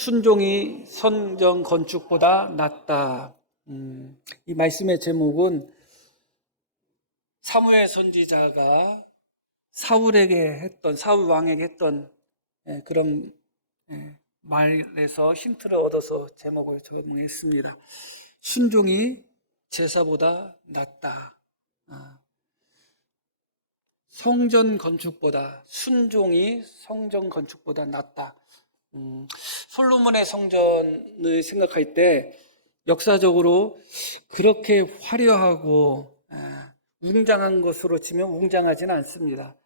순종이 성전 건축보다 낫다. 이 말씀의 제목은 사무엘 선지자가 사울 왕에게 했던 그런 말에서 힌트를 얻어서 제목을 적용했습니다. 순종이 제사보다 낫다. 순종이 성전 건축보다 낫다. 솔로몬의 성전을 생각할 때 역사적으로 그렇게 화려하고 웅장한 것으로 치면 웅장하지는 않습니다.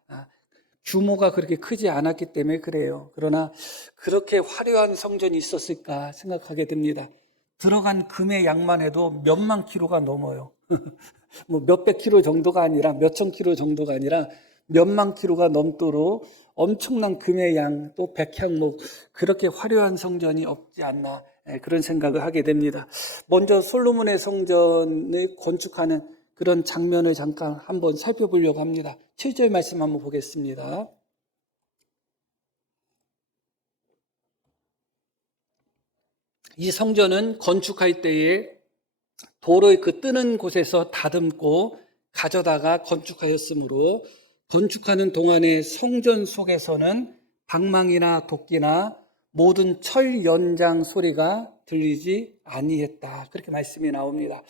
규모가 그렇게 크지 않았기 때문에 그래요. 그러나 그렇게 화려한 성전이 있었을까 생각하게 됩니다. 들어간 금의 양만 해도 몇만 킬로가 넘어요. 뭐 몇백 킬로 정도가 아니라 몇천 킬로 정도가 아니라 몇만 킬로가 넘도록 엄청난 금의 양, 또 백향목, 그렇게 화려한 성전이 없지 않나, 그런 생각을 하게 됩니다. 먼저 솔로몬의 성전을 건축하는 그런 장면을 잠깐 한번 살펴보려고 합니다. 7절 말씀 한번 보겠습니다. 이 성전은 건축할 때에 돌을 그 뜨는 곳에서 다듬고 가져다가 건축하였으므로 건축하는 동안에 성전 속에서는 방망이나 도끼나 모든 철 연장 소리가 들리지 아니했다. 그렇게 말씀이 나옵니다.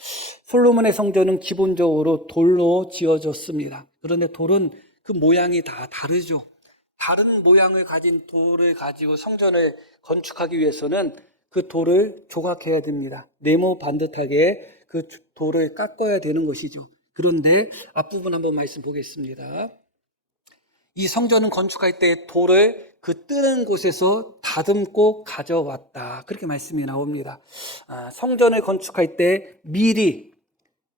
솔로몬의 성전은 기본적으로 돌로 지어졌습니다. 그런데 돌은 그 모양이 다 다르죠. 다른 모양을 가진 돌을 가지고 성전을 건축하기 위해서는 그 돌을 조각해야 됩니다. 네모 반듯하게 그 돌을 깎아야 되는 것이죠. 그런데 앞부분 한번 말씀 보겠습니다. 이 성전은 건축할 때 돌을 그 뜨는 곳에서 다듬고 가져왔다. 그렇게 말씀이 나옵니다. 성전을 건축할 때 미리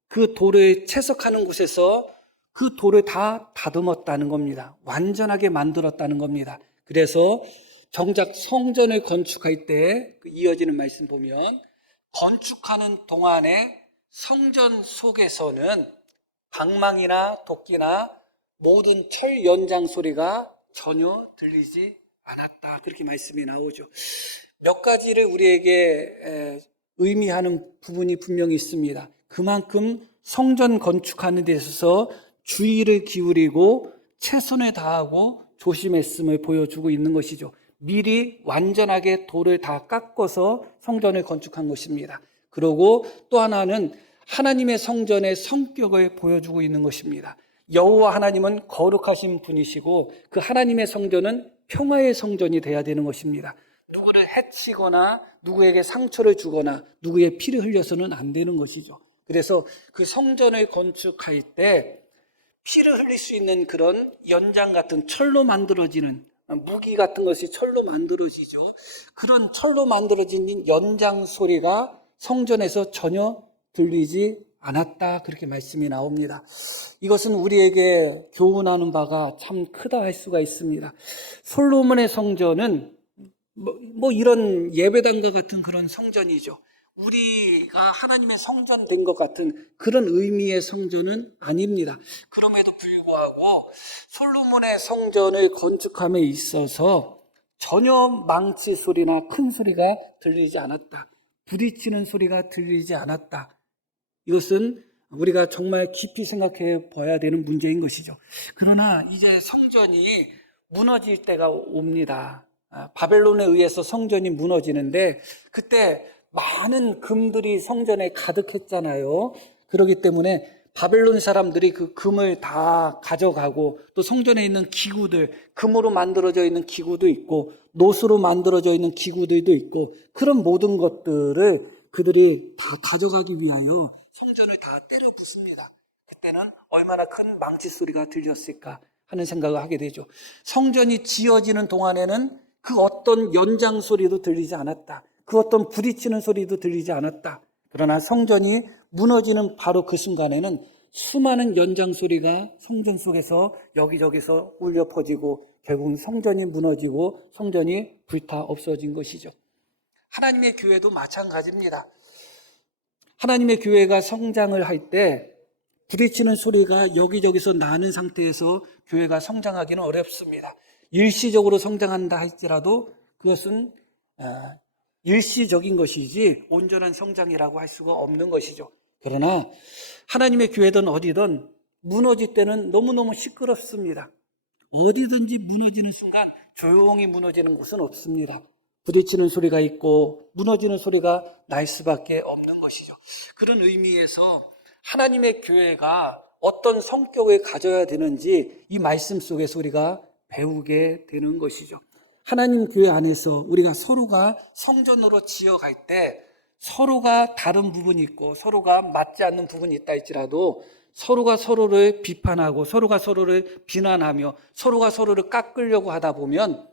그 돌을 채석하는 곳에서 그 돌을 다 다듬었다는 겁니다. 완전하게 만들었다는 겁니다. 그래서 정작 성전을 건축할 때 이어지는 말씀 보면 건축하는 동안에 성전 속에서는 방망이나 도끼나 모든 철 연장 소리가 전혀 들리지 않았다. 그렇게 말씀이 나오죠. 몇 가지를 우리에게 의미하는 부분이 분명히 있습니다. 그만큼 성전 건축하는 데 있어서 주의를 기울이고 최선을 다하고 조심했음을 보여주고 있는 것이죠. 미리 완전하게 돌을 다 깎아서 성전을 건축한 것입니다. 그리고 또 하나는 하나님의 성전의 성격을 보여주고 있는 것입니다. 여호와 하나님은 거룩하신 분이시고 그 하나님의 성전은 평화의 성전이 돼야 되는 것입니다. 누구를 해치거나 누구에게 상처를 주거나 누구의 피를 흘려서는 안 되는 것이죠. 그래서 그 성전을 건축할 때 피를 흘릴 수 있는 그런 연장 같은 철로 만들어지는 무기 같은 것이 철로 만들어지죠. 그런 철로 만들어진 연장 소리가 성전에서 전혀 들리지 않았다. 그렇게 말씀이 나옵니다. 이것은 우리에게 교훈하는 바가 참 크다 할 수가 있습니다. 솔로몬의 성전은 뭐 이런 예배당과 같은 그런 성전이죠. 우리가 하나님의 성전 된 것 같은 그런 의미의 성전은 아닙니다. 그럼에도 불구하고 솔로몬의 성전을 건축함에 있어서 전혀 망치 소리나 큰 소리가 들리지 않았다. 부딪히는 소리가 들리지 않았다. 이것은 우리가 정말 깊이 생각해 봐야 되는 문제인 것이죠. 그러나 이제 성전이 무너질 때가 옵니다. 바벨론에 의해서 성전이 무너지는데 그때 많은 금들이 성전에 가득했잖아요. 그렇기 때문에 바벨론 사람들이 그 금을 다 가져가고 또 성전에 있는 기구들, 금으로 만들어져 있는 기구도 있고 노수로 만들어져 있는 기구들도 있고 그런 모든 것들을 그들이 다 가져가기 위하여 성전을 다 때려 부숩니다. 그때는 얼마나 큰 망치 소리가 들렸을까 하는 생각을 하게 되죠. 성전이 지어지는 동안에는 그 어떤 연장 소리도 들리지 않았다. 그 어떤 부딪히는 소리도 들리지 않았다. 그러나 성전이 무너지는 바로 그 순간에는 수많은 연장 소리가 성전 속에서 여기저기서 울려 퍼지고 결국은 성전이 무너지고 성전이 불타 없어진 것이죠. 하나님의 교회도 마찬가지입니다. 하나님의 교회가 성장을 할 때 부딪히는 소리가 여기저기서 나는 상태에서 교회가 성장하기는 어렵습니다. 일시적으로 성장한다 할지라도 그것은 일시적인 것이지 온전한 성장이라고 할 수가 없는 것이죠. 그러나 하나님의 교회든 어디든 무너질 때는 너무너무 시끄럽습니다. 어디든지 무너지는 순간 조용히 무너지는 곳은 없습니다. 부딪히는 소리가 있고 무너지는 소리가 날 수밖에 없는 것이죠. 그런 의미에서 하나님의 교회가 어떤 성격을 가져야 되는지 이 말씀 속에서 우리가 배우게 되는 것이죠. 하나님 교회 안에서 우리가 서로가 성전으로 지어갈 때 서로가 다른 부분이 있고 서로가 맞지 않는 부분이 있다 할지라도 서로가 서로를 비판하고 서로가 서로를 비난하며 서로가 서로를 깎으려고 하다 보면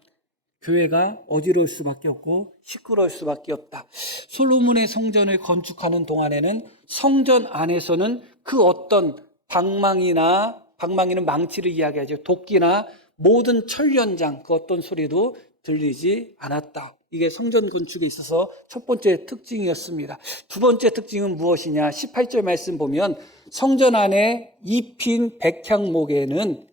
교회가 어지러울 수밖에 없고 시끄러울 수밖에 없다. 솔로몬의 성전을 건축하는 동안에는 성전 안에서는 그 어떤 방망이는 망치를 이야기하죠. 도끼나 모든 철연장 그 어떤 소리도 들리지 않았다. 이게 성전 건축에 있어서 첫 번째 특징이었습니다. 두 번째 특징은 무엇이냐? 18절 말씀 보면 성전 안에 입힌 백향목에는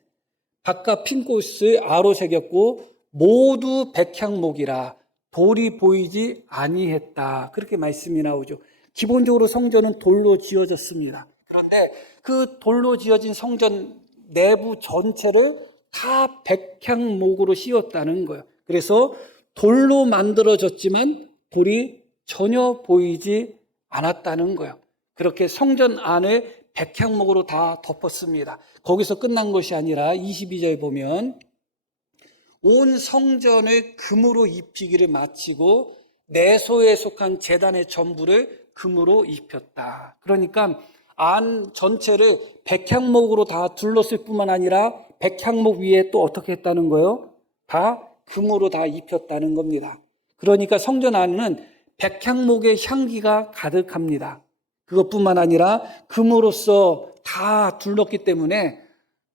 바깥 핀 꽃을 아로 새겼고 모두 백향목이라 돌이 보이지 아니했다. 그렇게 말씀이 나오죠. 기본적으로 성전은 돌로 지어졌습니다. 그런데 그 돌로 지어진 성전 내부 전체를 다 백향목으로 씌웠다는 거예요. 그래서 돌로 만들어졌지만 돌이 전혀 보이지 않았다는 거예요. 그렇게 성전 안을 백향목으로 다 덮었습니다. 거기서 끝난 것이 아니라 22절 보면 온 성전을 금으로 입히기를 마치고 내소에 속한 제단의 전부를 금으로 입혔다. 그러니까 안 전체를 백향목으로 다 둘렀을 뿐만 아니라 백향목 위에 또 어떻게 했다는 거예요? 다 금으로 다 입혔다는 겁니다. 그러니까 성전 안에는 백향목의 향기가 가득합니다. 그것뿐만 아니라 금으로써 다 둘렀기 때문에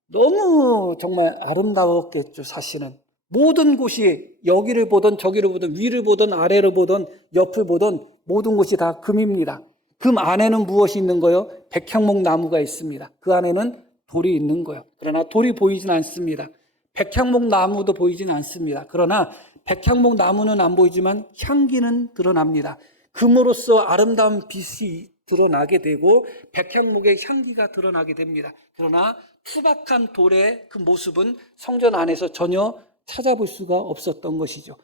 너무 정말 아름다웠겠죠, 사실은. 모든 곳이 여기를 보든 저기를 보든 위를 보든 아래를 보든 옆을 보든 모든 곳이 다 금입니다. 금 안에는 무엇이 있는 거예요? 백향목 나무가 있습니다. 그 안에는 돌이 있는 거예요. 그러나 돌이 보이진 않습니다. 백향목 나무도 보이진 않습니다. 그러나 백향목 나무는 안 보이지만 향기는 드러납니다. 금으로써 아름다운 빛이 드러나게 되고 백향목의 향기가 드러나게 됩니다. 그러나 투박한 돌의 그 모습은 성전 안에서 전혀 찾아볼 수가 없었던 것이죠.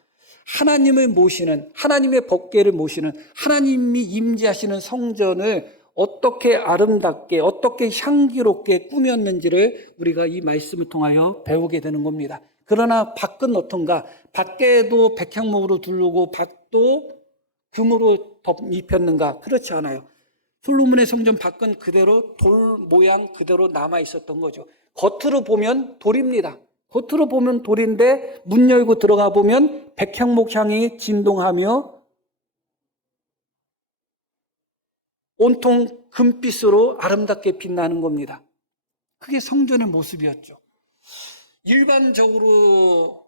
하나님을 모시는, 하나님의 법궤를 모시는, 하나님이 임재하시는 성전을 어떻게 아름답게, 어떻게 향기롭게 꾸몄는지를 우리가 이 말씀을 통하여 배우게 되는 겁니다. 그러나 밖은 어떤가? 밖에도 백향목으로 두르고 밖도 금으로 입혔는가? 그렇지 않아요. 솔로몬의 성전 밖은 그대로 돌 모양 그대로 남아 있었던 거죠. 겉으로 보면 돌입니다. 겉으로 보면 돌인데 문 열고 들어가 보면 백향목 향이 진동하며 온통 금빛으로 아름답게 빛나는 겁니다. 그게 성전의 모습이었죠. 일반적으로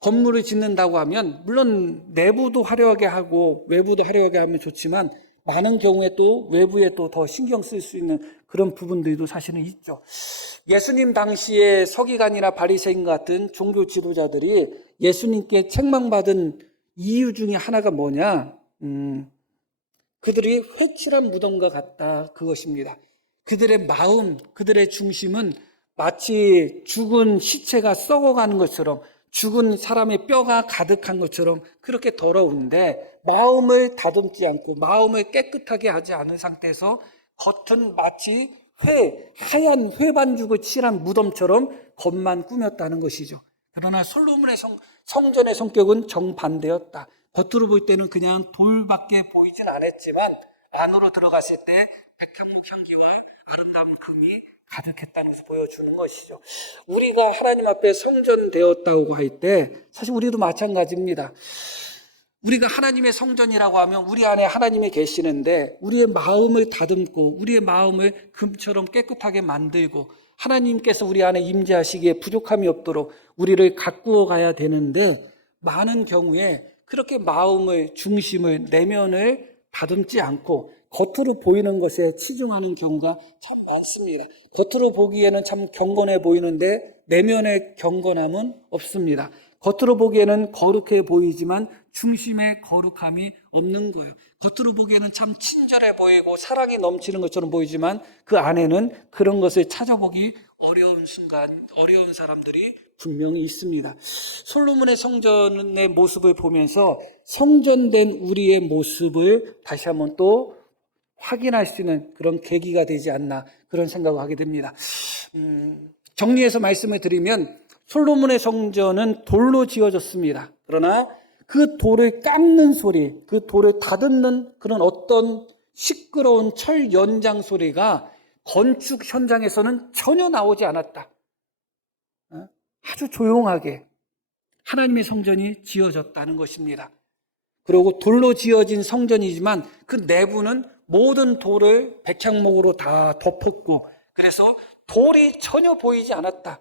건물을 짓는다고 하면 물론 내부도 화려하게 하고 외부도 화려하게 하면 좋지만 많은 경우에 또 외부에 또 더 신경 쓸 수 있는 그런 부분들도 사실은 있죠. 예수님 당시에 서기관이나 바리새인 같은 종교 지도자들이 예수님께 책망받은 이유 중에 하나가 뭐냐? 그들이 회칠한 무덤과 같다. 그것입니다. 그들의 마음, 그들의 중심은 마치 죽은 시체가 썩어가는 것처럼 죽은 사람의 뼈가 가득한 것처럼 그렇게 더러운데 마음을 다듬지 않고 마음을 깨끗하게 하지 않은 상태에서 겉은 마치 하얀 회반죽을 칠한 무덤처럼 겉만 꾸몄다는 것이죠. 그러나 솔로몬의 성전의 성격은 정반대였다. 겉으로 볼 때는 그냥 돌밖에 보이진 않았지만 안으로 들어갔을 때 백향목 향기와 아름다운 금이 가득했다는 것을 보여주는 것이죠. 우리가 하나님 앞에 성전 되었다고 할 때 사실 우리도 마찬가지입니다. 우리가 하나님의 성전이라고 하면 우리 안에 하나님이 계시는데 우리의 마음을 다듬고 우리의 마음을 금처럼 깨끗하게 만들고 하나님께서 우리 안에 임재하시기에 부족함이 없도록 우리를 가꾸어 가야 되는데 많은 경우에 그렇게 마음을, 중심을, 내면을 다듬지 않고 겉으로 보이는 것에 치중하는 경우가 참 많습니다. 겉으로 보기에는 참 경건해 보이는데 내면의 경건함은 없습니다. 겉으로 보기에는 거룩해 보이지만 중심에 거룩함이 없는 거예요. 겉으로 보기에는 참 친절해 보이고 사랑이 넘치는 것처럼 보이지만 그 안에는 그런 것을 찾아보기 어려운 사람들이 분명히 있습니다. 솔로몬의 성전의 모습을 보면서 성전된 우리의 모습을 다시 한번 또 확인할 수 있는 그런 계기가 되지 않나, 그런 생각을 하게 됩니다. 정리해서 말씀을 드리면 솔로몬의 성전은 돌로 지어졌습니다. 그러나 그 돌을 깎는 소리, 그 돌을 다듬는 그런 어떤 시끄러운 철 연장 소리가 건축 현장에서는 전혀 나오지 않았다. 아주 조용하게 하나님의 성전이 지어졌다는 것입니다. 그리고 돌로 지어진 성전이지만 그 내부는 모든 돌을 백향목으로 다 덮었고, 그래서 돌이 전혀 보이지 않았다.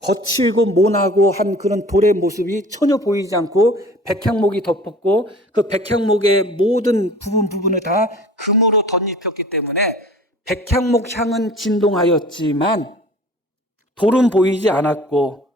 거칠고 모나고 한 그런 돌의 모습이 전혀 보이지 않고 백향목이 덮었고, 그 백향목의 모든 부분을 다 금으로 덧입혔기 때문에 백향목 향은 진동하였지만 돌은 보이지 않았고,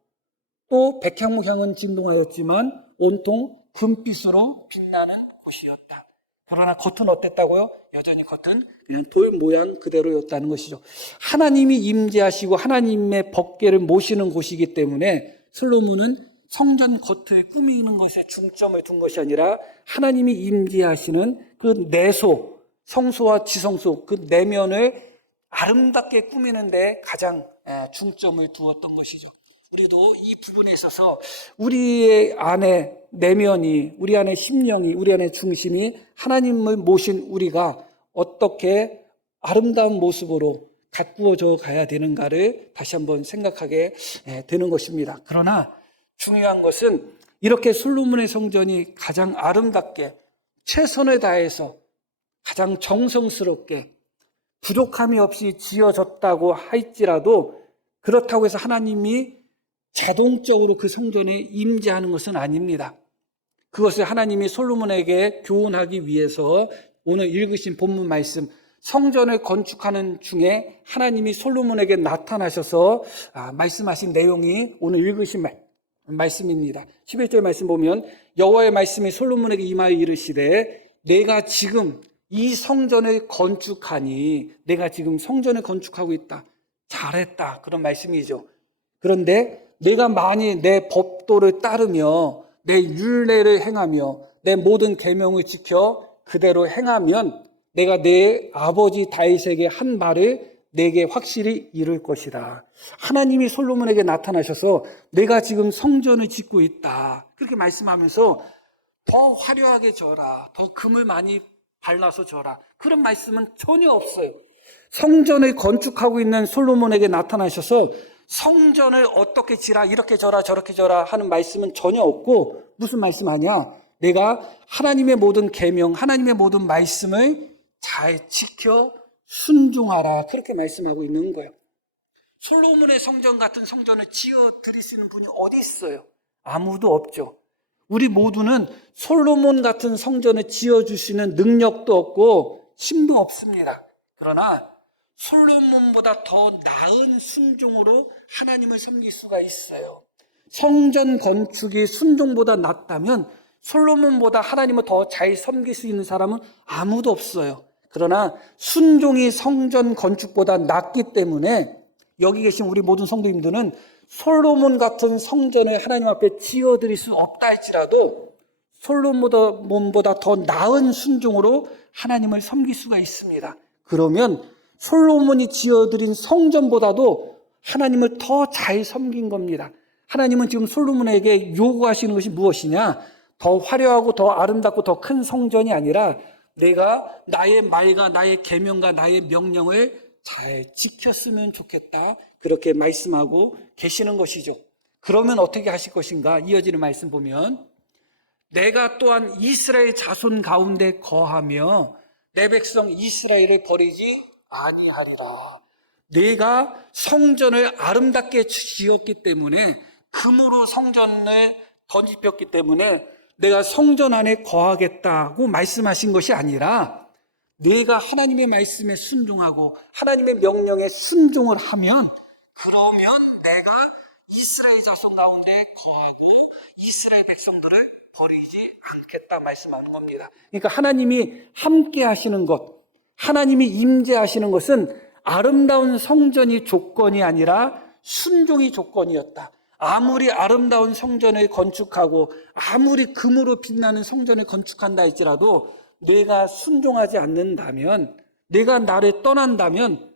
또 백향목 향은 진동하였지만 온통 금빛으로 빛나는 곳이었다. 그러나 겉은 어땠다고요? 여전히 겉은 그냥 돌 모양 그대로였다는 것이죠. 하나님이 임재하시고 하나님의 법궤를 모시는 곳이기 때문에 솔로몬은 성전 겉을 꾸미는 것에 중점을 둔 것이 아니라 하나님이 임재하시는 그 내소, 성소와 지성소, 그 내면을 아름답게 꾸미는 데 가장 중점을 두었던 것이죠. 우리도 이 부분에 있어서 우리의 안에 내면이, 우리 안에 심령이, 우리 안에 중심이 하나님을 모신 우리가 어떻게 아름다운 모습으로 가꾸어져 가야 되는가를 다시 한번 생각하게 되는 것입니다. 그러나 중요한 것은 이렇게 솔로몬의 성전이 가장 아름답게 최선을 다해서 가장 정성스럽게 부족함이 없이 지어졌다고 할지라도 그렇다고 해서 하나님이 자동적으로 그 성전에 임재하는 것은 아닙니다. 그것을 하나님이 솔로몬에게 교훈하기 위해서 오늘 읽으신 본문 말씀, 성전을 건축하는 중에 하나님이 솔로몬에게 나타나셔서 말씀하신 내용이 오늘 읽으신 말씀입니다. 11절 말씀 보면 여호와의 말씀이 솔로몬에게 임하여 이르시되 내가 지금 이 성전을 건축하니, 내가 지금 성전을 건축하고 있다. 잘했다. 그런 말씀이죠. 그런데 내가 만일 내 법도를 따르며 내 율례를 행하며 내 모든 계명을 지켜 그대로 행하면 내가 내 아버지 다윗에게 한 말을 내게 확실히 이룰 것이다. 하나님이 솔로몬에게 나타나셔서 내가 지금 성전을 짓고 있다. 그렇게 말씀하면서 더 화려하게 져라. 더 금을 많이 발라서 져라. 그런 말씀은 전혀 없어요. 성전을 건축하고 있는 솔로몬에게 나타나셔서 성전을 어떻게 지라, 이렇게 져라, 저렇게 져라 하는 말씀은 전혀 없고, 무슨 말씀 하냐? 내가 하나님의 모든 계명, 하나님의 모든 말씀을 잘 지켜 순종하라. 그렇게 말씀하고 있는 거예요. 솔로몬의 성전 같은 성전을 지어 드리시는 분이 어디 있어요? 아무도 없죠. 우리 모두는 솔로몬 같은 성전을 지어주시는 능력도 없고 힘도 없습니다. 그러나 솔로몬보다 더 나은 순종으로 하나님을 섬길 수가 있어요. 성전 건축이 순종보다 낫다면 솔로몬보다 하나님을 더 잘 섬길 수 있는 사람은 아무도 없어요. 그러나 순종이 성전 건축보다 낫기 때문에 여기 계신 우리 모든 성도님들은 솔로몬 같은 성전을 하나님 앞에 지어드릴 수 없다 할지라도 솔로몬보다 더 나은 순종으로 하나님을 섬길 수가 있습니다. 그러면 솔로몬이 지어드린 성전보다도 하나님을 더 잘 섬긴 겁니다. 하나님은 지금 솔로몬에게 요구하시는 것이 무엇이냐? 더 화려하고 더 아름답고 더 큰 성전이 아니라 내가 나의 말과 나의 계명과 나의 명령을 잘 지켰으면 좋겠다. 그렇게 말씀하고 계시는 것이죠. 그러면 어떻게 하실 것인가? 이어지는 말씀 보면 내가 또한 이스라엘 자손 가운데 거하며 내 백성 이스라엘을 버리지 아니하리라. 내가 성전을 아름답게 지었기 때문에, 금으로 성전을 덧입혔기 때문에 내가 성전 안에 거하겠다고 말씀하신 것이 아니라 내가 하나님의 말씀에 순종하고 하나님의 명령에 순종을 하면, 그러면 내가 이스라엘 자손 가운데 거하고 이스라엘 백성들을 버리지 않겠다 말씀하는 겁니다. 그러니까 하나님이 함께 하시는 것, 하나님이 임재하시는 것은 아름다운 성전이 조건이 아니라 순종이 조건이었다. 아무리 아름다운 성전을 건축하고 아무리 금으로 빛나는 성전을 건축한다 할지라도 내가 순종하지 않는다면, 내가 나를 떠난다면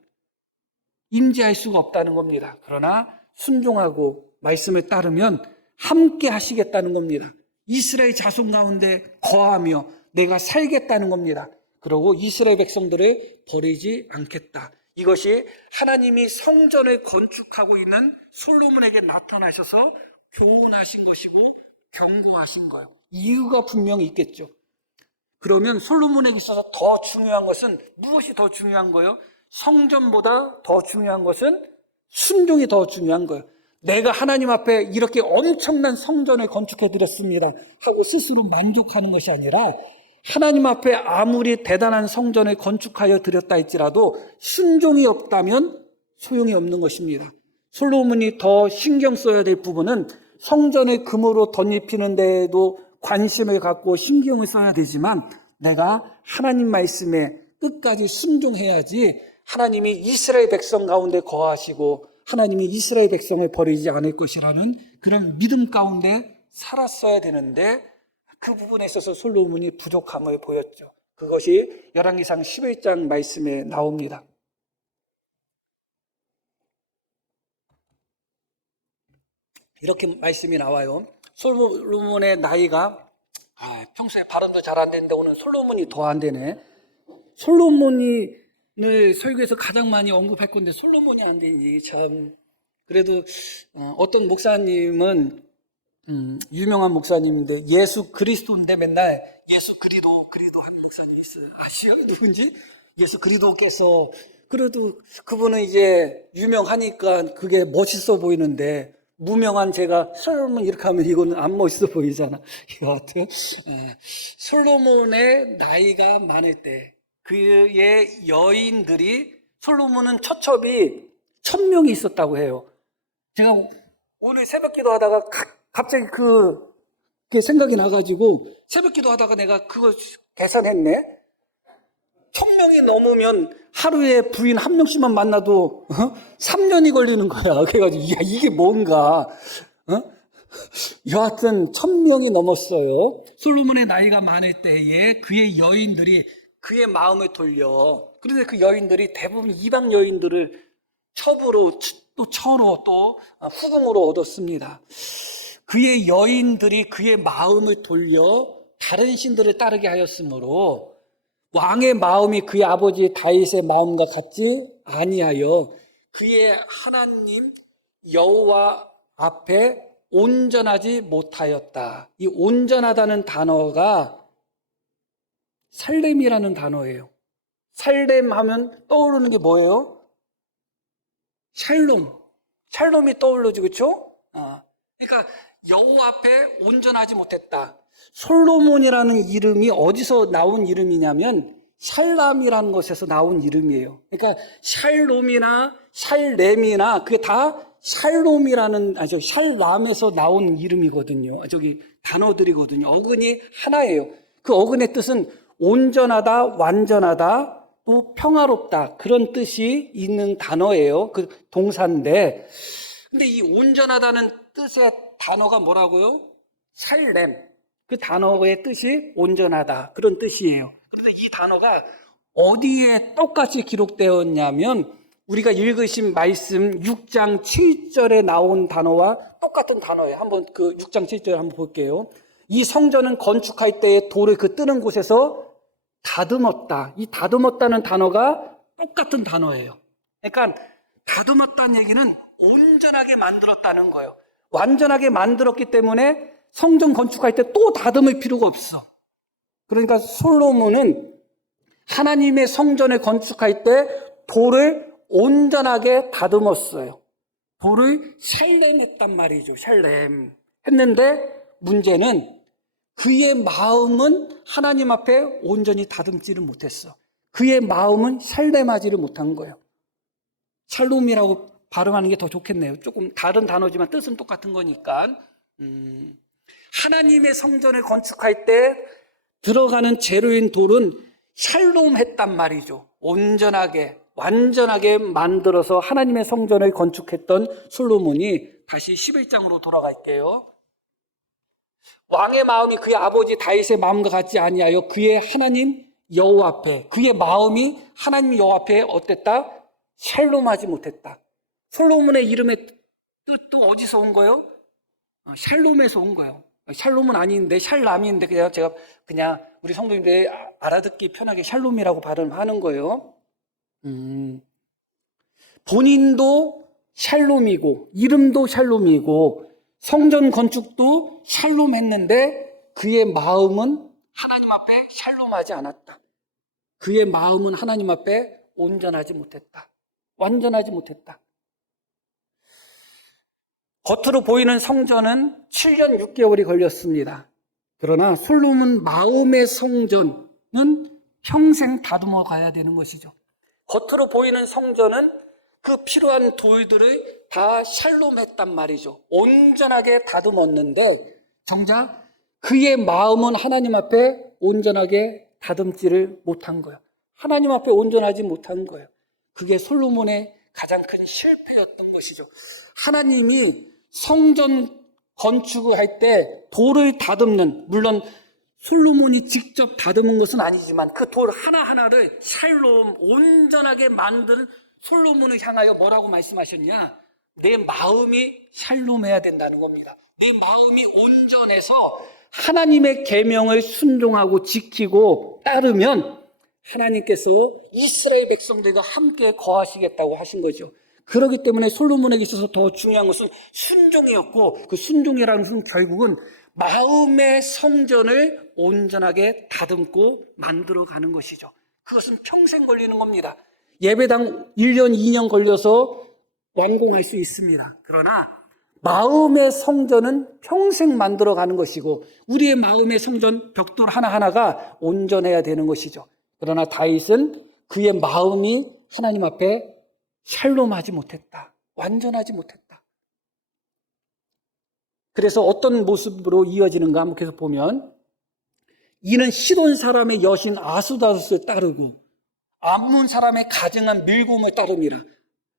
임재할 수가 없다는 겁니다. 그러나 순종하고 말씀을 따르면 함께 하시겠다는 겁니다. 이스라엘 자손 가운데 거하며 내가 살겠다는 겁니다. 그리고 이스라엘 백성들을 버리지 않겠다. 이것이 하나님이 성전을 건축하고 있는 솔로몬에게 나타나셔서 교훈하신 것이고 경고하신 거예요. 이유가 분명히 있겠죠. 그러면 솔로몬에게 있어서 더 중요한 것은 무엇이 더 중요한 거예요? 성전보다 더 중요한 것은 순종이 더 중요한 거예요. 내가 하나님 앞에 이렇게 엄청난 성전을 건축해 드렸습니다 하고 스스로 만족하는 것이 아니라 하나님 앞에 아무리 대단한 성전을 건축하여 드렸다 할지라도 순종이 없다면 소용이 없는 것입니다. 솔로몬이 더 신경 써야 될 부분은 성전을 금으로 덧입히는 데에도 관심을 갖고 신경을 써야 되지만 내가 하나님 말씀에 끝까지 순종해야지 하나님이 이스라엘 백성 가운데 거하시고 하나님이 이스라엘 백성을 버리지 않을 것이라는 그런 믿음 가운데 살았어야 되는데 그 부분에 있어서 솔로몬이 부족함을 보였죠. 그것이 열왕기상 11장 말씀에 나옵니다. 이렇게 말씀이 나와요. 솔로몬의 나이가 평소에 발음도 잘 안 되는데 오늘 솔로몬이 더 안 되네. 솔로몬을 설교에서 가장 많이 언급할 건데 솔로몬이 안 되니 참. 그래도 어떤 목사님은 유명한 목사님인데 예수 그리스도인데 맨날 예수 그리도 하는 목사님이 있어요. 아시요? 누군지? 예수 그리도께서. 그래도 그분은 이제 유명하니까 그게 멋있어 보이는데 무명한 제가 솔로몬 이렇게 하면 이거는 안 멋있어 보이잖아. 여하튼 솔로몬의 나이가 많을 때 그의 여인들이 솔로몬은 처첩이 1000명이 있었다고 해요. 제가 오늘 새벽 기도하다가 갑자기 그게 생각이 나가지고 새벽 기도하다가 내가 그거 계산했네. 1000명이 넘으면 하루에 부인 한 명씩만 만나도 3년이 걸리는 거야. 그래가지고 야 이게 뭔가 여하튼 1000명이 넘었어요. 솔로몬의 나이가 많을 때에 그의 여인들이 그의 마음을 돌려. 그런데 그 여인들이 대부분 이방 여인들을 첩으로 또 처로 또 후궁으로 얻었습니다. 그의 여인들이 그의 마음을 돌려 다른 신들을 따르게 하였으므로 왕의 마음이 그의 아버지 다윗의 마음과 같지 아니하여 그의 하나님 여호와 앞에 온전하지 못하였다. 이 온전하다는 단어가 살렘이라는 단어예요. 살렘 하면 떠오르는 게 뭐예요? 샬롬이 떠오르지, 그렇죠? 그러니까 여호와 앞에 온전하지 못했다. 솔로몬이라는 이름이 어디서 나온 이름이냐면 샬람이라는 것에서 나온 이름이에요. 그러니까 샬롬이나 샬렘이나 그게 다 샬람에서 나온 이름이거든요. 단어들이거든요. 어근이 하나예요. 그 어근의 뜻은 온전하다, 완전하다, 또 평화롭다 그런 뜻이 있는 단어예요. 그 동사인데 근데 이 온전하다는 뜻의 단어가 뭐라고요? 샬렘. 그 단어의 뜻이 온전하다 그런 뜻이에요. 그런데 이 단어가 어디에 똑같이 기록되었냐면 우리가 읽으신 말씀 6장 7절에 나온 단어와 똑같은 단어예요. 한번 그 6장 7절 한번 볼게요. 이 성전은 건축할 때에 돌을 그 뜨는 곳에서 다듬었다. 이 다듬었다는 단어가 똑같은 단어예요. 그러니까 다듬었다는 얘기는 온전하게 만들었다는 거예요. 완전하게 만들었기 때문에 성전 건축할 때 또 다듬을 필요가 없어. 그러니까 솔로몬은 하나님의 성전을 건축할 때 돌을 온전하게 다듬었어요. 돌을 샬렘했단 말이죠. 샬렘 했는데 문제는 그의 마음은 하나님 앞에 온전히 다듬지를 못했어. 그의 마음은 샬렘하지를 못한 거예요. 샬롬이라고 발음하는 게 더 좋겠네요. 조금 다른 단어지만 뜻은 똑같은 거니까. 하나님의 성전을 건축할 때 들어가는 재료인 돌은 샬롬했단 말이죠. 온전하게 완전하게 만들어서 하나님의 성전을 건축했던 솔로몬이, 다시 11장으로 돌아갈게요. 왕의 마음이 그의 아버지 다윗의 마음과 같지 아니하여 그의 하나님 여호와 앞에, 그의 마음이 하나님 여호와 앞에 어땠다? 샬롬하지 못했다. 솔로몬의 이름의 뜻도 어디서 온 거예요? 샬롬에서 온 거예요. 샬롬은 아닌데 샬람인데 제가 그냥 우리 성도님들 알아듣기 편하게 샬롬이라고 발음하는 거예요. 본인도 샬롬이고 이름도 샬롬이고 성전 건축도 샬롬했는데 그의 마음은 하나님 앞에 샬롬하지 않았다. 그의 마음은 하나님 앞에 온전하지 못했다. 완전하지 못했다. 겉으로 보이는 성전은 7년 6개월이 걸렸습니다. 그러나 솔로몬 마음의 성전은 평생 다듬어 가야 되는 것이죠. 겉으로 보이는 성전은 그 필요한 돌들을 다 샬롬했단 말이죠. 온전하게 다듬었는데 정작 그의 마음은 하나님 앞에 온전하게 다듬지를 못한 거예요. 하나님 앞에 온전하지 못한 거예요. 그게 솔로몬의 가장 큰 실패였던 것이죠. 하나님이 성전 건축을 할 때 돌을 다듬는, 물론 솔로몬이 직접 다듬은 것은 아니지만 그 돌 하나하나를 샬롬, 온전하게 만드는 솔로몬을 향하여 뭐라고 말씀하셨냐? 내 마음이 샬롬해야 된다는 겁니다. 내 마음이 온전해서 하나님의 계명을 순종하고 지키고 따르면 하나님께서 이스라엘 백성들과 함께 거하시겠다고 하신 거죠. 그렇기 때문에 솔로몬에게 있어서 더 중요한 것은 순종이었고, 그 순종이라는 것은 결국은 마음의 성전을 온전하게 다듬고 만들어가는 것이죠. 그것은 평생 걸리는 겁니다. 예배당 1년, 2년 걸려서 완공할 수 있습니다. 그러나 마음의 성전은 평생 만들어가는 것이고 우리의 마음의 성전 벽돌 하나하나가 온전해야 되는 것이죠. 그러나 다윗은 그의 마음이 하나님 앞에 샬롬하지 못했다. 완전하지 못했다. 그래서 어떤 모습으로 이어지는가 한번 계속 보면, 이는 시돈 사람의 여신 아수다롯을 따르고 암몬 사람의 가증한 밀곰을 따릅니다.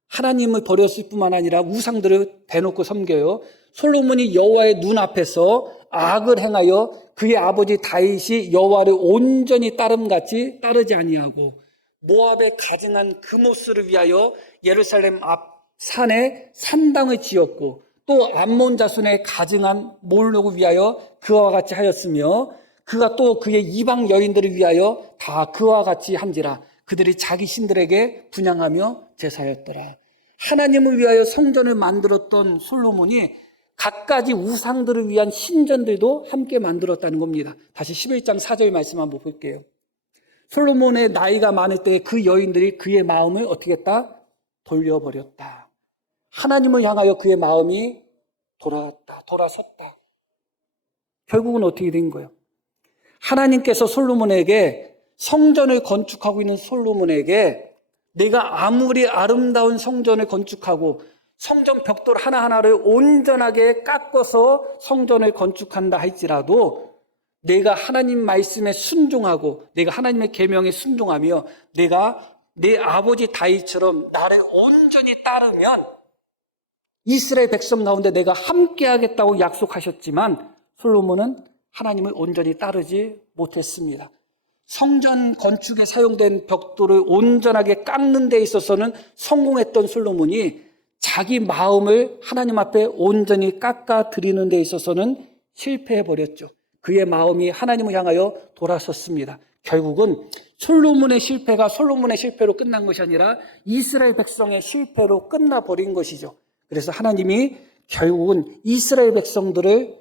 하나님을 버렸을 뿐만 아니라 우상들을 대놓고 섬겨요. 솔로몬이 여호와의 눈앞에서 악을 행하여 그의 아버지 다윗이 여호와를 온전히 따름같이 따르지 아니하고 모압의 가증한 그모스를 위하여 예루살렘 앞 산에 산당을 지었고 또 암몬 자손의 가증한 몰록을 위하여 그와 같이 하였으며 그가 또 그의 이방 여인들을 위하여 다 그와 같이 한지라. 그들이 자기 신들에게 분향하며 제사였더라. 하나님을 위하여 성전을 만들었던 솔로몬이 갖가지 우상들을 위한 신전들도 함께 만들었다는 겁니다. 다시 11장 4절 말씀 한번 볼게요. 솔로몬의 나이가 많을 때 그 여인들이 그의 마음을 어떻게 했다? 돌려버렸다. 하나님을 향하여 그의 마음이 돌아섰다. 결국은 어떻게 된 거예요? 하나님께서 솔로몬에게, 성전을 건축하고 있는 솔로몬에게, 내가 아무리 아름다운 성전을 건축하고 성전 벽돌 하나하나를 온전하게 깎아서 성전을 건축한다 할지라도 내가 하나님 말씀에 순종하고 내가 하나님의 계명에 순종하며 내가 내 아버지 다윗처럼 나를 온전히 따르면 이스라엘 백성 가운데 내가 함께 하겠다고 약속하셨지만 솔로몬은 하나님을 온전히 따르지 못했습니다. 성전 건축에 사용된 벽돌을 온전하게 깎는 데 있어서는 성공했던 솔로몬이 자기 마음을 하나님 앞에 온전히 깎아 드리는 데 있어서는 실패해버렸죠. 그의 마음이 하나님을 향하여 돌아섰습니다. 결국은 솔로몬의 실패가 솔로몬의 실패로 끝난 것이 아니라 이스라엘 백성의 실패로 끝나버린 것이죠. 그래서 하나님이 결국은 이스라엘 백성들을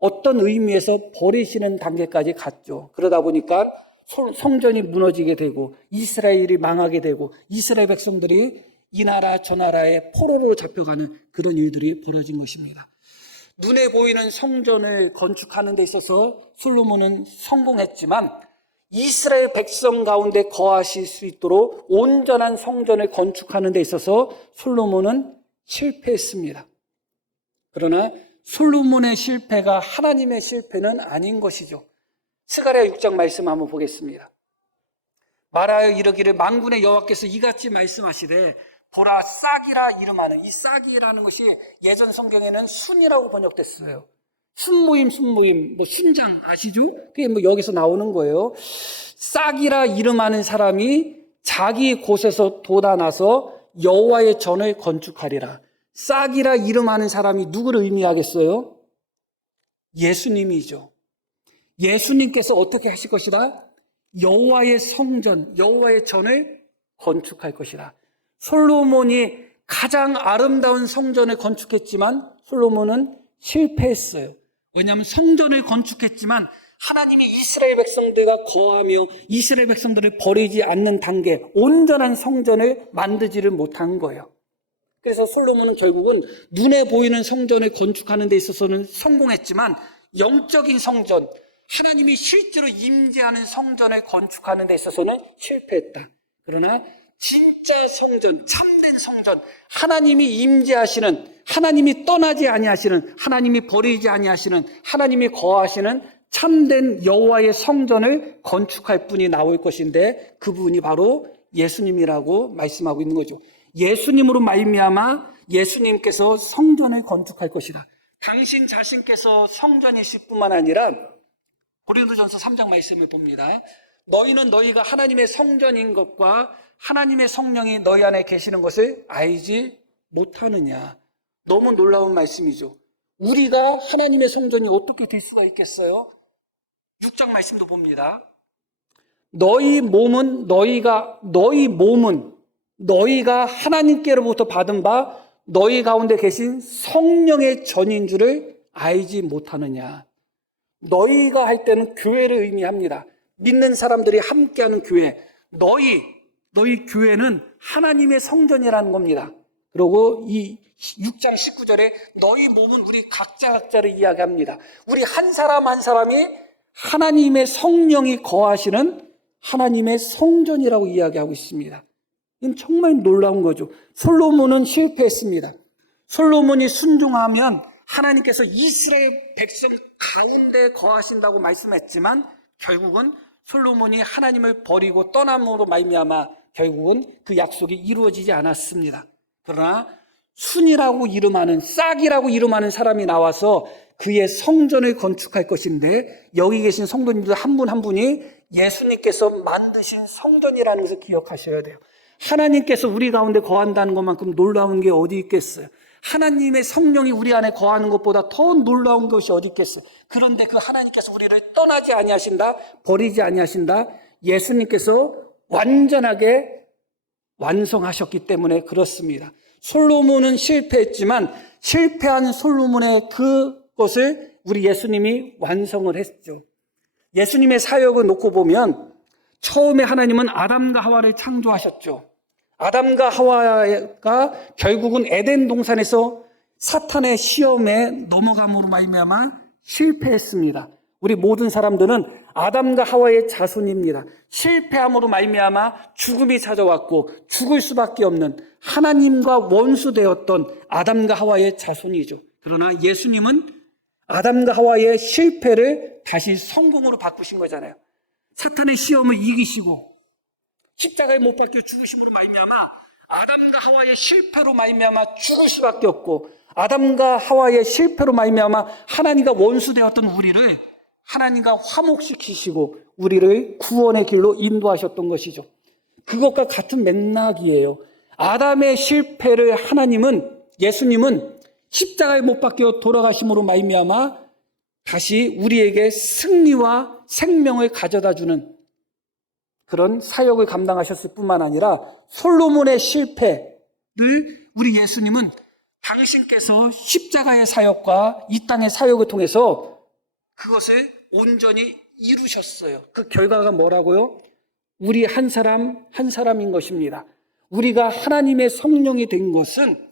어떤 의미에서 버리시는 단계까지 갔죠. 그러다 보니까 성전이 무너지게 되고 이스라엘이 망하게 되고 이스라엘 백성들이 이 나라 저 나라의 포로로 잡혀가는 그런 일들이 벌어진 것입니다. 눈에 보이는 성전을 건축하는 데 있어서 솔로몬은 성공했지만 이스라엘 백성 가운데 거하실 수 있도록 온전한 성전을 건축하는 데 있어서 솔로몬은 실패했습니다. 그러나 솔로몬의 실패가 하나님의 실패는 아닌 것이죠. 스가랴 6장 말씀 한번 보겠습니다. 말하여 이르기를 만군의 여호와께서 이같이 말씀하시되 보라 싹이라 이름하는, 이 싹이라는 것이 예전 성경에는 순이라고 번역됐어요. 순모임, 뭐 순장 아시죠? 그게 뭐 여기서 나오는 거예요. 싹이라 이름하는 사람이 자기 곳에서 돋아나서 여호와의 전을 건축하리라. 싹이라 이름하는 사람이 누구를 의미하겠어요? 예수님이죠. 예수님께서 어떻게 하실 것이라? 여호와의 성전, 여호와의 전을 건축할 것이라. 솔로몬이 가장 아름다운 성전을 건축했지만 솔로몬은 실패했어요. 왜냐하면 성전을 건축했지만 하나님이 이스라엘 백성들과 거하며 이스라엘 백성들을 버리지 않는 단계, 온전한 성전을 만들지를 못한 거예요. 그래서 솔로몬은 결국은 눈에 보이는 성전을 건축하는 데 있어서는 성공했지만 영적인 성전, 하나님이 실제로 임재하는 성전을 건축하는 데 있어서는 실패했다. 그러나 진짜 성전, 참된 성전, 하나님이 임재하시는, 하나님이 떠나지 아니하시는, 하나님이 버리지 아니하시는, 하나님이 거하시는 참된 여호와의 성전을 건축할 분이 나올 것인데 그 분이 바로 예수님이라고 말씀하고 있는 거죠. 예수님으로 말미암아 예수님께서 성전을 건축할 것이다. 당신 자신께서 성전이실 뿐만 아니라 고린도전서 3장 말씀을 봅니다. 너희는 너희가 하나님의 성전인 것과 하나님의 성령이 너희 안에 계시는 것을 알지 못하느냐. 너무 놀라운 말씀이죠. 우리가 하나님의 성전이 어떻게 될 수가 있겠어요? 6장 말씀도 봅니다. 너희 몸은 너희가 하나님께로부터 받은 바 너희 가운데 계신 성령의 전인 줄을 알지 못하느냐. 너희가 할 때는 교회를 의미합니다. 믿는 사람들이 함께하는 교회. 너희 교회는 하나님의 성전이라는 겁니다. 그리고 이 6장 19절에 너희 몸은 우리 각자를 이야기합니다. 우리 한 사람 한 사람이 하나님의 성령이 거하시는 하나님의 성전이라고 이야기하고 있습니다. 이건 정말 놀라운 거죠. 솔로몬은 실패했습니다. 솔로몬이 순종하면 하나님께서 이스라엘 백성 가운데 거하신다고 말씀했지만 결국은 솔로몬이 하나님을 버리고 떠남으로 말미암아 결국은 그 약속이 이루어지지 않았습니다. 그러나 순이라고 이름하는, 싹이라고 이름하는 사람이 나와서 그의 성전을 건축할 것인데 여기 계신 성도님들 한 분 한 분이 예수님께서 만드신 성전이라는 것을 기억하셔야 돼요. 하나님께서 우리 가운데 거한다는 것만큼 놀라운 게 어디 있겠어요? 하나님의 성령이 우리 안에 거하는 것보다 더 놀라운 것이 어디 있겠어요? 그런데 그 하나님께서 우리를 떠나지 아니하신다, 버리지 아니하신다, 예수님께서 완전하게 완성하셨기 때문에 그렇습니다. 솔로몬은 실패했지만 실패한 솔로몬의 그것을 우리 예수님이 완성을 했죠. 예수님의 사역을 놓고 보면 처음에 하나님은 아담과 하와를 창조하셨죠. 아담과 하와가 결국은 에덴 동산에서 사탄의 시험에 넘어감으로 말미암아 실패했습니다. 우리 모든 사람들은 아담과 하와의 자손입니다. 실패함으로 말미암아 죽음이 찾아왔고 죽을 수밖에 없는 하나님과 원수되었던 아담과 하와의 자손이죠. 그러나 예수님은 아담과 하와의 실패를 다시 성공으로 바꾸신 거잖아요. 사탄의 시험을 이기시고 십자가에 못 박혀 죽으심으로 말미암아 아담과 하와의 실패로 말미암아 죽을 수밖에 없고 아담과 하와의 실패로 말미암아 하나님과 원수되었던 우리를 하나님과 화목시키시고 우리를 구원의 길로 인도하셨던 것이죠. 그것과 같은 맥락이에요. 아담의 실패를 예수님은 십자가에 못 박혀 돌아가심으로 말미암아 다시 우리에게 승리와 생명을 가져다주는 그런 사역을 감당하셨을 뿐만 아니라 솔로몬의 실패를 우리 예수님은 당신께서 십자가의 사역과 이 땅의 사역을 통해서 그것을 온전히 이루셨어요. 그 결과가 뭐라고요? 우리 한 사람 한 사람인 것입니다. 우리가 하나님의 성령이 된 것은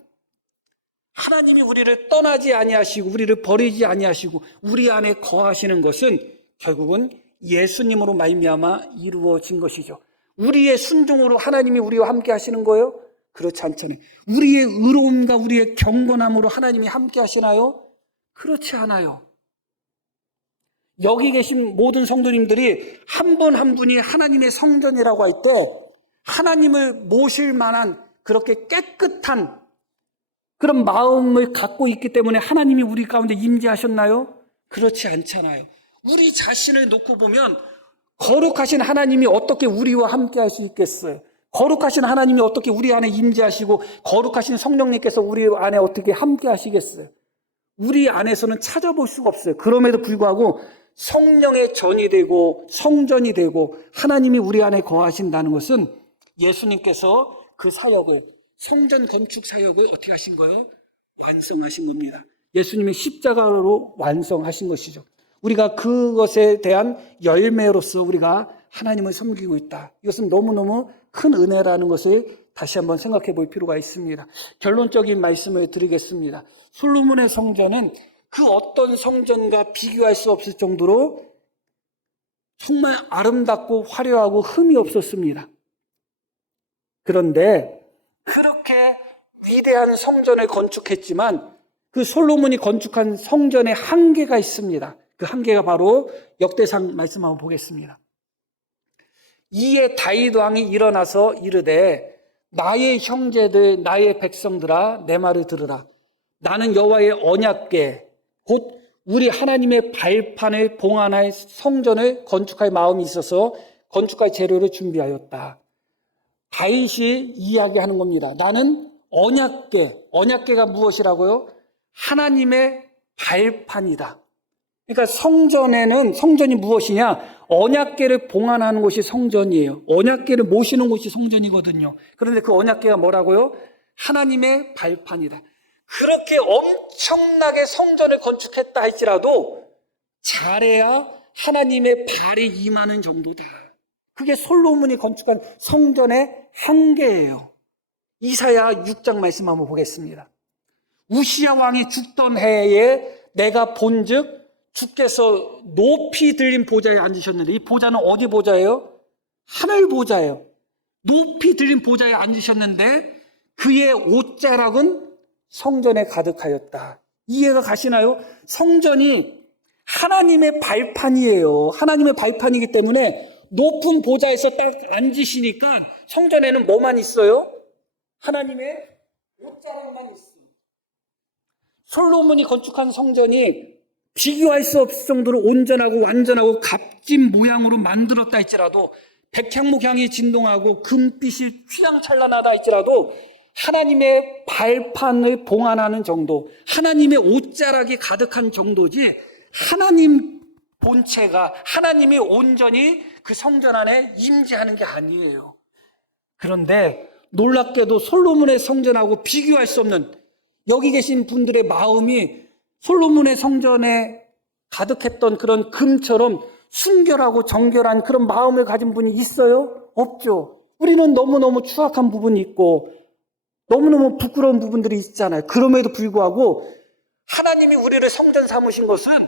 하나님이 우리를 떠나지 아니하시고 우리를 버리지 아니하시고 우리 안에 거하시는 것은 결국은 예수님으로 말미암아 이루어진 것이죠. 우리의 순종으로 하나님이 우리와 함께 하시는 거예요? 그렇지 않잖아요. 우리의 의로움과 우리의 경건함으로 하나님이 함께 하시나요? 그렇지 않아요. 여기 계신 모든 성도님들이 한 분 한 분이 하나님의 성전이라고 할 때 하나님을 모실 만한 그렇게 깨끗한 그런 마음을 갖고 있기 때문에 하나님이 우리 가운데 임재하셨나요? 그렇지 않잖아요. 우리 자신을 놓고 보면 거룩하신 하나님이 어떻게 우리와 함께 할 수 있겠어요? 거룩하신 하나님이 어떻게 우리 안에 임재하시고 거룩하신 성령님께서 우리 안에 어떻게 함께 하시겠어요? 우리 안에서는 찾아볼 수가 없어요. 그럼에도 불구하고 성령의 전이 되고 성전이 되고 하나님이 우리 안에 거하신다는 것은 예수님께서 그 사역을, 성전 건축 사역을 어떻게 하신 거예요? 완성하신 겁니다. 예수님이 십자가로 완성하신 것이죠. 우리가 그것에 대한 열매로서 우리가 하나님을 섬기고 있다. 이것은 너무너무 큰 은혜라는 것을 다시 한번 생각해 볼 필요가 있습니다. 결론적인 말씀을 드리겠습니다. 솔로몬의 성전은 그 어떤 성전과 비교할 수 없을 정도로 정말 아름답고 화려하고 흠이 없었습니다. 그런데 그렇게 위대한 성전을 건축했지만 그 솔로몬이 건축한 성전에 한계가 있습니다. 그 한계가 바로 역대상 말씀 한번 보겠습니다. 이에 다윗 왕이 일어나서 이르되 나의 형제들 나의 백성들아 내 말을 들으라. 나는 여호와의 언약궤 곧 우리 하나님의 발판을 봉안할 성전을 건축할 마음이 있어서 건축할 재료를 준비하였다. 다윗이 이야기하는 겁니다. 나는 언약궤가 무엇이라고요? 하나님의 발판이다. 그러니까 성전이 무엇이냐? 언약궤를 봉안하는 곳이 성전이에요. 언약궤를 모시는 곳이 성전이거든요. 그런데 그 언약궤가 뭐라고요? 하나님의 발판이다. 그렇게 엄청나게 성전을 건축했다 할지라도 잘해야 하나님의 발이 임하는 정도다. 그게 솔로몬이 건축한 성전의 한계예요. 이사야 6장 말씀 한번 보겠습니다. 우시야 왕이 죽던 해에 내가 본즉 주께서 높이 들린 보좌에 앉으셨는데 이 보좌는 어디 보좌예요? 하늘 보좌예요. 높이 들린 보좌에 앉으셨는데 그의 옷자락은 성전에 가득하였다. 이해가 가시나요? 성전이 하나님의 발판이에요. 하나님의 발판이기 때문에 높은 보좌에서 딱 앉으시니까 성전에는 뭐만 있어요? 하나님의 옷자락만 있어요. 솔로몬이 건축한 성전이 비교할 수 없을 정도로 온전하고 완전하고 값진 모양으로 만들었다 할지라도 백향목향이 진동하고 금빛이 휘황찬란하다 할지라도 하나님의 발판을 봉안하는 정도, 하나님의 옷자락이 가득한 정도지 하나님 본체가, 하나님이 온전히 그 성전 안에 임재하는 게 아니에요. 그런데 놀랍게도 솔로몬의 성전하고 비교할 수 없는 여기 계신 분들의 마음이 솔로몬의 성전에 가득했던 그런 금처럼 순결하고 정결한 그런 마음을 가진 분이 있어요? 없죠. 우리는 너무너무 추악한 부분이 있고 너무너무 부끄러운 부분들이 있잖아요. 그럼에도 불구하고 하나님이 우리를 성전 삼으신 것은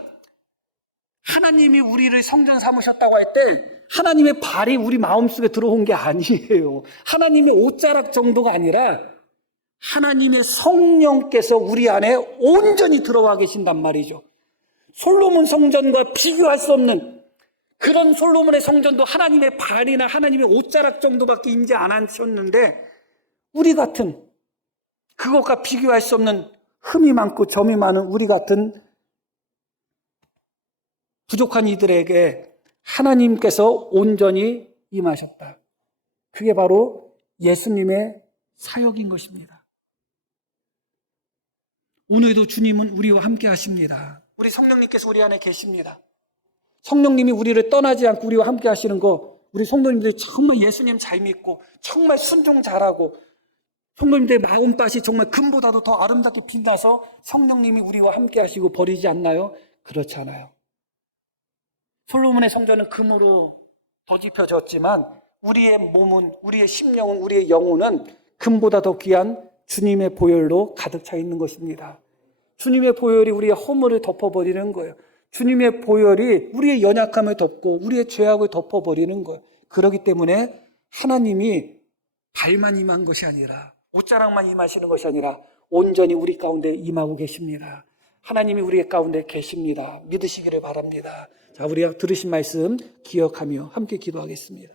하나님이 우리를 성전 삼으셨다고 할 때 하나님의 발이 우리 마음속에 들어온 게 아니에요. 하나님의 옷자락 정도가 아니라 하나님의 성령께서 우리 안에 온전히 들어와 계신단 말이죠. 솔로몬 성전과 비교할 수 없는 그런 솔로몬의 성전도 하나님의 발이나 하나님의 옷자락 정도밖에 임재 안 하셨는데 우리 같은 그것과 비교할 수 없는 흠이 많고 점이 많은 우리 같은 부족한 이들에게 하나님께서 온전히 임하셨다. 그게 바로 예수님의 사역인 것입니다. 오늘도 주님은 우리와 함께 하십니다. 우리 성령님께서 우리 안에 계십니다. 성령님이 우리를 떠나지 않고 우리와 함께 하시는 거 우리 성도님들이 정말 예수님 잘 믿고 정말 순종 잘하고 성도님들의 마음밭이 정말 금보다도 더 아름답게 빛나서 성령님이 우리와 함께 하시고 버리지 않나요? 그렇지 않아요. 솔로몬의 성전은 금으로 덧입혀졌지만 우리의 몸은, 우리의 심령은, 우리의 영혼은 금보다 더 귀한 주님의 보혈로 가득 차 있는 것입니다. 주님의 보혈이 우리의 허물을 덮어버리는 거예요. 주님의 보혈이 우리의 연약함을 덮고 우리의 죄악을 덮어버리는 거예요. 그렇기 때문에 하나님이 발만 임한 것이 아니라 웃자랑만 임하시는 것이 아니라 온전히 우리 가운데 임하고 계십니다. 하나님이 우리 가운데 계십니다. 믿으시기를 바랍니다. 자, 우리가 들으신 말씀 기억하며 함께 기도하겠습니다.